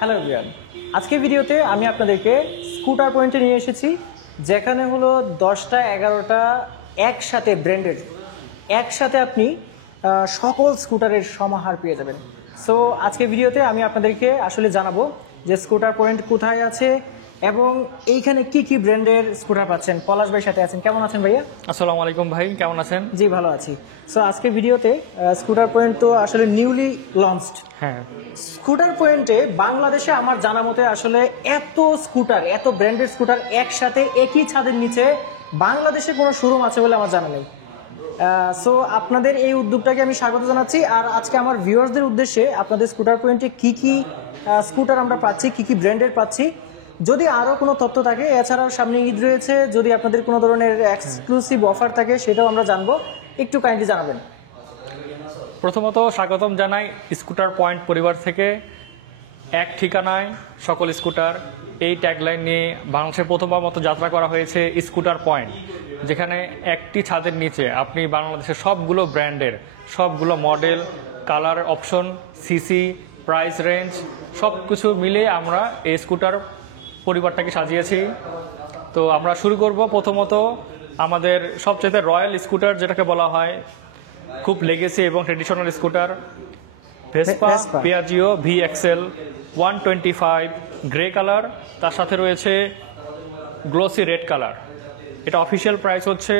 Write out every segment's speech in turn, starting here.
Hello everyone, আজকের ভিডিওতে আমি আপনাদেরকে স্কুটার পয়েন্টে নিয়ে এসেছি, যেখানে হলো 10টা 11টা একসাথে ব্র্যান্ডেড, একসাথে আপনি সকল স্কুটারের সমাহার পেয়ে যাবেন। সো আজকের ভিডিওতে আমি আপনাদেরকে আসলে জানাবো যে স্কুটার পয়েন্ট কোথায় আছে এবং এইখানে কি কি ব্র্যান্ডের স্কুটার পাচ্ছেন। পলাশ ভাই সাথে আছেন, কেমন আছেন ভাইয়া? আসসালামু আলাইকুম ভাই, কেমন আছেন? জি ভালো আছি। সো আজকের ভিডিওতে স্কুটার পয়েন্ট তো আসলে নিউলি লঞ্চড। হ্যাঁ, স্কুটার পয়েন্টে বাংলাদেশে আমার জানা মতে আসলে এত স্কুটার, এত ব্র্যান্ডেড স্কুটার একসাথে একই ছাদের নিচে বাংলাদেশে কোনো শোরুম আছে বলে আমার জানা নেই। সো আপনাদের এই উদ্যোগটাকে আমি স্বাগত জানাচ্ছি। আর আজকে আমার ভিউয়ার্সদের উদ্দেশ্যে আপনাদের স্কুটার পয়েন্টে কি কি স্কুটার আমরা পাচ্ছি, কি কি ব্র্যান্ডের পাচ্ছি, যদি আরও কোনো তথ্য থাকে, এছাড়াও সামনে ঈদ রয়েছে, যদি আপনাদের কোনো ধরনের এক্সক্লুসিভ অফার থাকে সেটাও আমরা জানবো, একটু কাইন্ডলি জানাবেন। প্রথমত স্বাগতম জানাই স্কুটার পয়েন্ট পরিবার থেকে। এক ঠিকানায় সকল স্কুটার, এই ট্যাগলাইন নিয়ে বাংলাদেশের প্রথমবার মতো যাত্রা করা হয়েছে স্কুটার পয়েন্ট, যেখানে একটি ছাদের নিচে আপনি বাংলাদেশের সবগুলো ব্র্যান্ডের সবগুলো model, colour option, CC, price range সব কিছু মিলে আমরা এই স্কুটার পরিবারটাকে সাজিয়েছি। তো আমরা শুরু করব প্রথমত আমাদের সবচেয়ে রয়্যাল স্কুটার যেটাকে বলা হয়, খুব লেগেসি এবং traditional scooter, Vespa Piaggio VXL 125 grey colour, তার সাথে রয়েছে গ্লোসি রেড কালার। এটা অফিসিয়াল প্রাইস হচ্ছে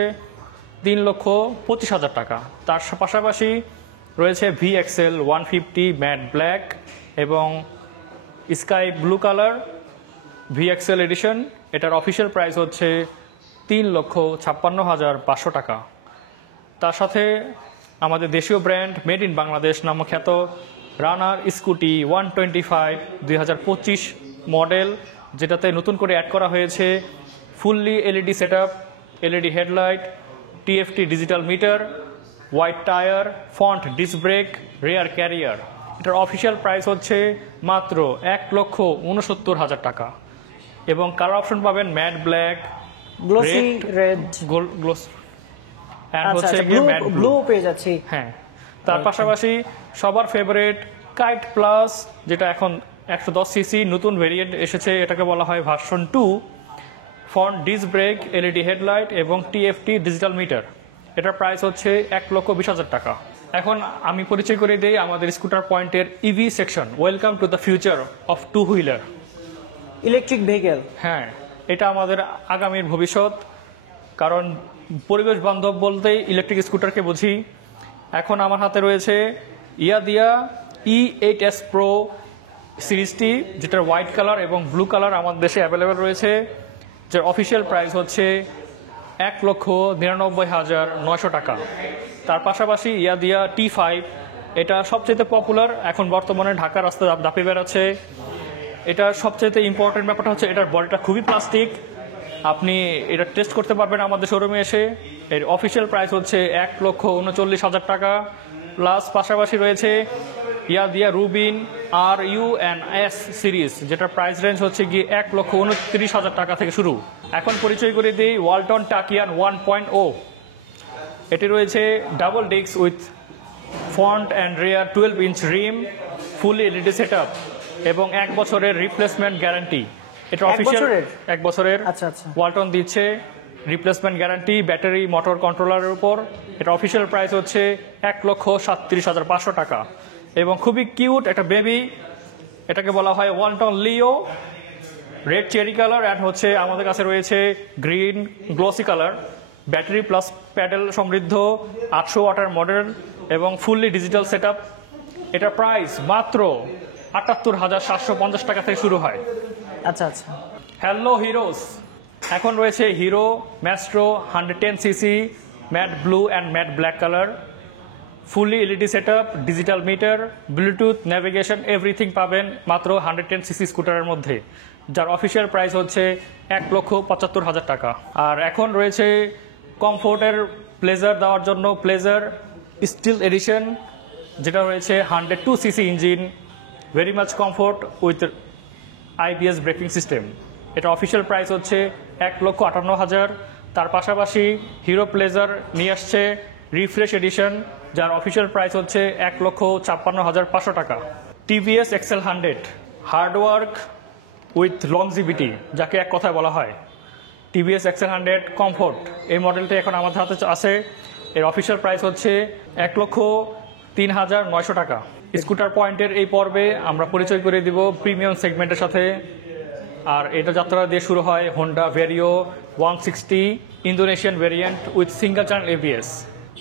3,25,000 টাকা। তার পাশাপাশি রয়েছে VXL 150 ম্যাট ব্ল্যাক এবং sky blue colour VXL edition. এটার অফিসিয়াল প্রাইস হচ্ছে 3,56,500 টাকা। তার সাথে আমাদের দেশীয় ব্র্যান্ড মেড ইন বাংলাদেশ নামক খ্যাত রানার স্কুটি 125 2025 মডেল, যেটাতে নতুন করে অ্যাড করা হয়েছে fully LED setup, LED headlight, TFT digital meter, white tyre, front disc brake, rare career. এটার অফিসিয়াল প্রাইস হচ্ছে মাত্র 1,69,000 টাকা এবং কালার অপশন পাবেন matte black, glossy red, glows blue পেয়ে যাচ্ছি। হ্যাঁ, তার পাশাপাশি সবার ফেভারিট কাইট প্লাস, যেটা এখন 110 সিসি নতুন ভেরিয়েন্ট এসেছে, এটাকে বলা হয় version 2, front disc brake, LED headlight এবং TFT ডিজিটাল মিটার। এটার প্রাইস হচ্ছে 1,20,000 টাকা। এখন আমি পরিচয় করে দিই আমাদের স্কুটার পয়েন্টের EV সেকশন। Welcome to the future of two wheeler, electric vehicle. হ্যাঁ, এটা আমাদের আগামীর ভবিষ্যৎ, কারণ পরিবেশ বান্ধব বলতেই ইলেকট্রিক স্কুটারকে বুঝি। এখন আমার হাতে রয়েছে ইয়াদিয়া E8S Pro সিরিজটি, যেটার হোয়াইট কালার এবং ব্লু কালার আমাদের দেশে অ্যাভেলেবেল রয়েছে, যার অফিসিয়াল প্রাইস হচ্ছে 1,99,900 টাকা। তার পাশাপাশি ইয়াদিয়া T5, এটা সবচেয়ে পপুলার এখন বর্তমানে ঢাকা রাস্তায় দাপে বেড়াচ্ছে। এটা সবচেয়ে ইম্পর্টেন্ট ব্যাপারটা হচ্ছে এটার বডিটা খুবই প্লাস্টিক। আপনি এটা টেস্ট করতে পারবেন আমাদের শোরুমে এসে। এর অফিসিয়াল প্রাইস হচ্ছে 1,39,000 টাকা। প্লাস পাশাপাশি রয়েছে ইয়াদিয়া রুবিন RUNS সিরিজ, যেটার প্রাইস রেঞ্জ হচ্ছে গিয়ে 1,29,000 টাকা থেকে শুরু। এখন পরিচয় করে দিই ওয়ালটন টাকিয়ান 1.0। এটি রয়েছে double disc with front and rear 12 inch rim, fully LED setup এবং 1 বছরের রিপ্লেসমেন্ট গ্যারান্টি। এটা অফিসিয়াল 1 বছরের ওয়ালটন দিচ্ছে রিপ্লেসমেন্ট গ্যারান্টি ব্যাটারি মোটর কন্ট্রোলারের উপর। এটা অফিসিয়াল প্রাইস হচ্ছে 1,37,500 টাকা এবং খুবই কিউট একটা বেবি, এটাকে বলা হয় Walton Leo, red cherry colour. And হচ্ছে আমাদের কাছে রয়েছে green glossy colour, battery plus pedal সমৃদ্ধ 800 ওয়াটের মডেল এবং ফুললি ডিজিটাল সেটআপ। এটার প্রাইস মাত্র 78,750 টাকা থেকে শুরু হয়। আচ্ছা আচ্ছা। হ্যালো হিরোস, এখন রয়েছে hero Maestro 110 CC matte blue and mat black colour, fully LED setup, digital meter, Bluetooth, navigation everything পাবেন মাত্র 110 সিসি স্কুটারের মধ্যে, যার অফিসিয়াল প্রাইস হচ্ছে 1,75,000 টাকা। আর এখন রয়েছে কমফোর্টের প্লেজার দেওয়ার জন্য প্লেজার স্টিল এডিশন, যেটা রয়েছে 102 CC engine, very much comfort with IBS braking system. এটা অফিসিয়াল প্রাইস হচ্ছে 1,58,000। তার পাশাপাশি হিরো প্লেজার নিয়ে আসছে রিফ্রেশ এডিশন, যার অফিসিয়াল প্রাইস হচ্ছে 1,56,500 টাকা। TVS XL 100 hard work with longevity, যাকে এক কথায় বলা হয় টিভিএস এক্সেল 100 কমফোর্ট। এই মডেলটি এখন আমাদের হাতে আছে। এর অফিসিয়াল প্রাইস হচ্ছে 1,03,900 টাকা। স্কুটার পয়েন্টের এই পর্বে আমরা পরিচয় করে দিব প্রিমিয়াম সেগমেন্টের সাথে। আর এটা যাত্রা দিয়ে শুরু হয় Honda Vario 160 Indonesian variant with single channel ABS.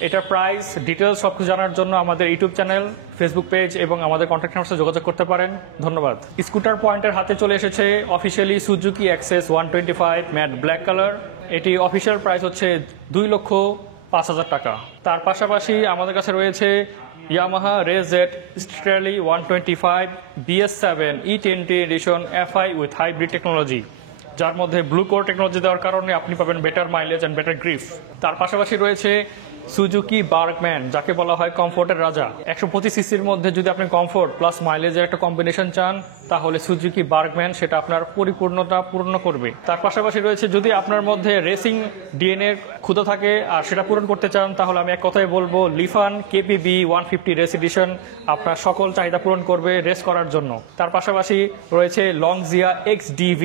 এটার প্রাইস ডিটেলস সব কিছু জানার জন্য আমাদের ইউটিউব চ্যানেল, ফেসবুক পেজ এবং আমাদের কন্ট্যাক্ট নাম্বারের সাথে যোগাযোগ করতে পারেন। ধন্যবাদ। স্কুটার পয়েন্টের হাতে চলে এসেছে officially Suzuki Access 125 matt black colour. এটি অফিসিয়াল প্রাইস হচ্ছে 2,05,000 টাকা। তার পাশাপাশি আমাদের কাছে রয়েছে Yamaha RayZR street rally 125 BS7 E20 edition FI with hybrid technology, যার মধ্যে ব্লু কোর টেকনোলজি দেওয়ার কারণে আপনি পাবেন better mileage and better grip. তার পাশাপাশি রয়েছে সুজুকি বার্গম্যান, যাকে বলা হয় কমফোর্টের রাজা। 125 সিসির মধ্যে যদি আপনি কমফোর্ট প্লাস মাইলেজের একটা কম্বিনেশন চান, তাহলে সুজুকি বার্গম্যান সেটা আপনার পরিপূর্ণতা পূর্ণ করবে। তার পাশাপাশি রয়েছে যদি আপনার মধ্যে রেসিং ডিএনএ ক্ষুধা থাকে আর সেটা পূরণ করতে চান, তাহলে আমি এক কথায় বলবো লিফান KPB 150 রেস এডিশন আপনার সকল চাহিদা পূরণ করবে রেস করার জন্য। তার পাশাপাশি রয়েছে লংজিয়া XDV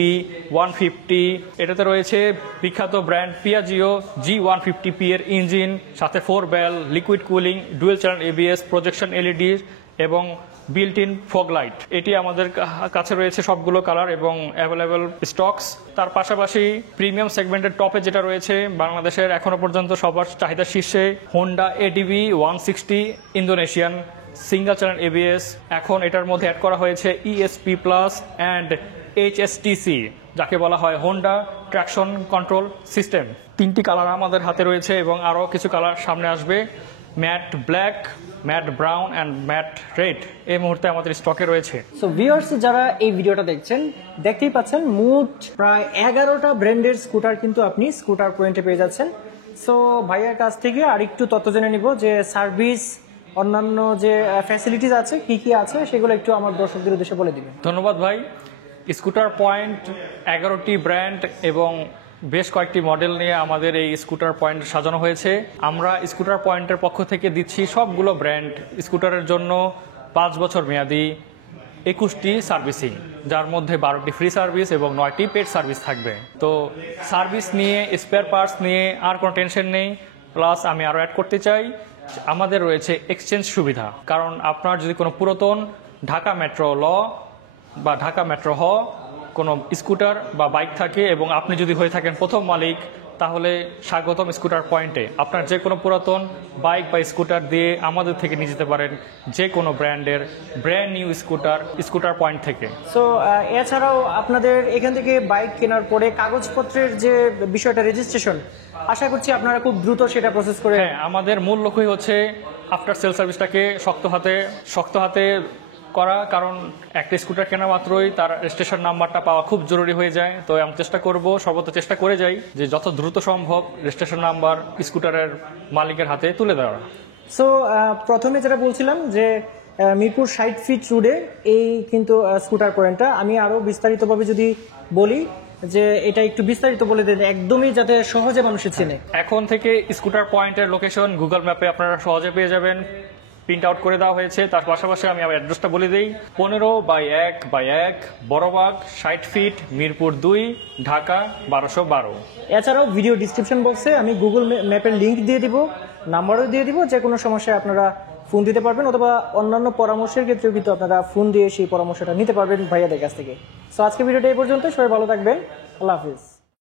150। এটাতে রয়েছে বিখ্যাত ব্র্যান্ড পিয়াজিও G150P এর ইঞ্জিন, সাথে 4 valve, liquid cooling, dual channel ABS, projection LED এবং বিল্ট ইন ফগ লাইট। এটি আমাদের কাছে রয়েছে সবগুলো কালার এবং অ্যাভেলেবল স্টকস। তার পাশাপাশি প্রিমিয়াম সেগমেন্টের টপে যেটা রয়েছে বাংলাদেশের এখনো পর্যন্ত সবার চাহিদা শীর্ষে Honda ADV 160 Indonesian single channel ABS। এখন এটার মধ্যে অ্যাড করা হয়েছে ESP প্লাস অ্যান্ড HSTC, যাকে বলা হয় হোন্ডা ট্র্যাকশন কন্ট্রোল সিস্টেম। 3টি কালার আমাদের হাতে রয়েছে এবং আরও কিছু কালার সামনে আসবে। Matte black, matte brown and matte red এই মুহূর্তে আমাদের স্টকে রয়েছে। সো ভিউয়ার্স, যারা এই ভিডিওটা দেখছেন দেখতেই পাচ্ছেন মোট প্রায় 11টা ব্র্যান্ডের স্কুটার কিন্তু আপনি স্কুটার পয়েন্টে পেয়ে যাচ্ছেন। সো ভাইয়ার কাছ থেকে আরেকটু তথ্য জেনে নিব যে সার্ভিস, অন্যান্য যে ফ্যাসিলিটিস আছে কি কি আছে সেগুলো একটু আমার দর্শকদের উদ্দেশ্যে বলে দিবেন। ধন্যবাদ ভাই। স্কুটার পয়েন্ট 11টি ব্র্যান্ড এবং বেশ কয়েকটি মডেল নিয়ে আমাদের এই স্কুটার পয়েন্ট সাজানো হয়েছে। আমরা স্কুটার পয়েন্টের পক্ষ থেকে দিচ্ছি সবগুলো ব্র্যান্ড স্কুটারের জন্য 5 বছর মেয়াদি 21টি সার্ভিসিং, যার মধ্যে 12টি ফ্রি সার্ভিস এবং 9টি পেড সার্ভিস থাকবে। তো সার্ভিস নিয়ে, স্পেয়ার পার্টস নিয়ে আর কোনো টেনশন নেই। প্লাস আমি আরও অ্যাড করতে চাই, আমাদের রয়েছে এক্সচেঞ্জ সুবিধা। কারণ আপনার যদি কোনো পুরাতন ঢাকা মেট্রো ল বা ঢাকা মেট্রো হ কোনো স্কুটার বা বাইক থাকে এবং আপনি যদি হয়ে থাকেন প্রথম মালিক, তাহলে স্বাগতম স্কুটার পয়েন্টে। আপনার যে কোনো পুরাতন বাইক বা স্কুটার দিয়ে আমাদের থেকে নিয়ে যেতে পারেন যে কোনো ব্র্যান্ডের ব্র্যান্ড নিউ স্কুটার পয়েন্ট থেকে। সো এছাড়াও আপনাদের এখান থেকে বাইক কেনার পরে কাগজপত্রের যে বিষয়টা, রেজিস্ট্রেশন, আশা করছি আপনারা খুব দ্রুত সেটা প্রসেস করে। হ্যাঁ, আমাদের মূল লক্ষ্যই হচ্ছে আফটার সেল সার্ভিসটাকে শক্ত হাতে করা। কারণ একটা স্কুটার কেনা মাত্রই তার রেজিস্ট্রেশন নাম্বারটা পাওয়া খুব জরুরি হয়ে যায়। তো আমি সর্বত্র চেষ্টা করে যাই যে যত দ্রুত সম্ভব রেজিস্ট্রেশন নাম্বার স্কুটারের মালিকের হাতে তুলে দেওয়া। সো প্রথমে যেটা বলছিলাম যে মিরপুর 60 ফিট রোডে এই কিন্তু স্কুটার পয়েন্টটা, আমি আরো বিস্তারিতভাবে যদি বলি যে এটা একটু বিস্তারিত বলে দেন একদমই যাতে সহজে মানুষ চেনে। এখন থেকে স্কুটার পয়েন্টের লোকেশন গুগল ম্যাপে আপনারা সহজে পেয়ে যাবেন, প্রিন্ট আউট করে দেওয়া হয়েছে। তার পাশাপাশি আমি আমার অ্যাড্রেসটা বলে দিই, 15/1/1 বড়বাগ 60 ফিট মিরপুর 2 ঢাকা 1212। এছাড়াও ভিডিও ডিসক্রিপশন বক্সে আমি গুগল ম্যাপের লিঙ্ক দিয়ে দিব, নাম্বারও দিয়ে দিব। যে কোনো সমস্যায় আপনারা ফোন দিতে পারবেন, অথবা অন্যান্য পরামর্শের ক্ষেত্রেও কিন্তু আপনারা ফোন দিয়ে সেই পরামর্শটা নিতে পারবেন ভাইয়াদের কাছ থেকে। সো আজকে ভিডিওটা এই পর্যন্ত, সবাই ভালো থাকবেন, আল্লাহ হাফিজ।